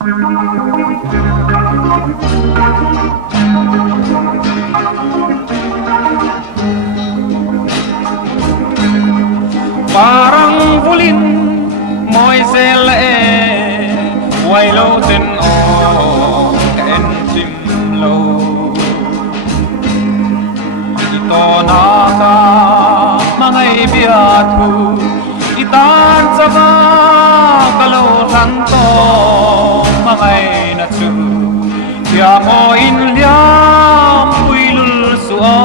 Parang vulin mo'y sele way lâu tên o ka enchim lâu ito na ka mangay biahthu itan sa ba kalautan to ngainatu kya mo inliam puilul suo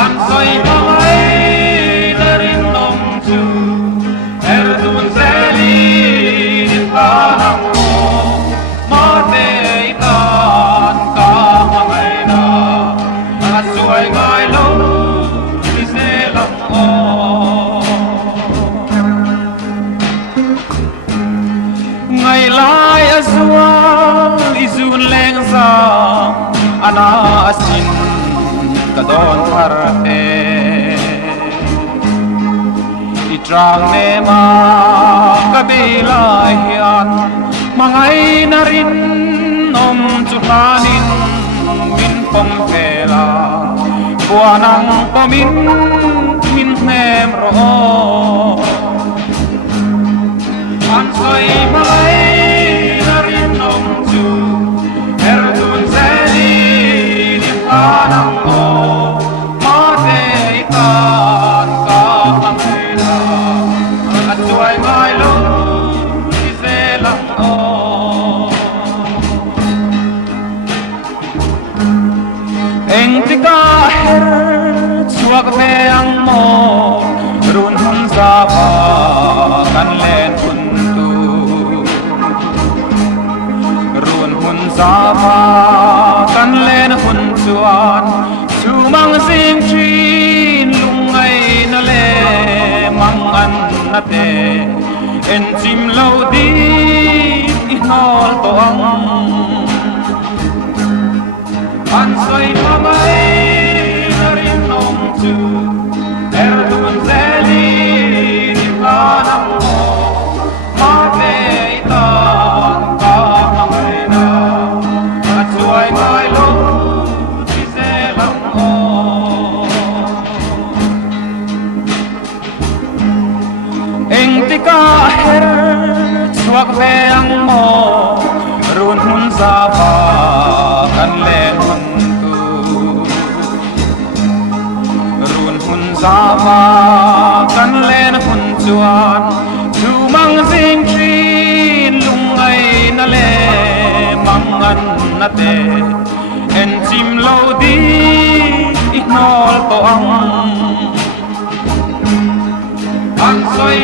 an soy mangay na rin nong tu erdun seli itanang mo mate itan ka Hmangaihna at suay ngay lo iselang mo ngay lai azwang izun lengzang ana asin kadon harpe itrang nema kabilay hiyan Hmangaihna rin om chuhanin min pongkela buwanang pamin min nemro Ansoy Hmangaihna rin om tu erdun seli itanang mo mate itan ka Hmangaihna at suay ngay lo iselang o eng tika her suwag peang mo run hun sa pa kan len Sapa kan len hun chuan chumang sim chin lungay na le mangan na te enchim lo di inol to ang an soy Hmangaihna rin nong chu erdun seli itanang mo mate itan ka Hmangaihna suay ngay lo iselang mo eng tika her suwag peang mo run hun sa pa kan len hun tu run hun sa pa kan len hun chuan chumang sing chin lungay na le mangan nate enchim lo di inol to ang soy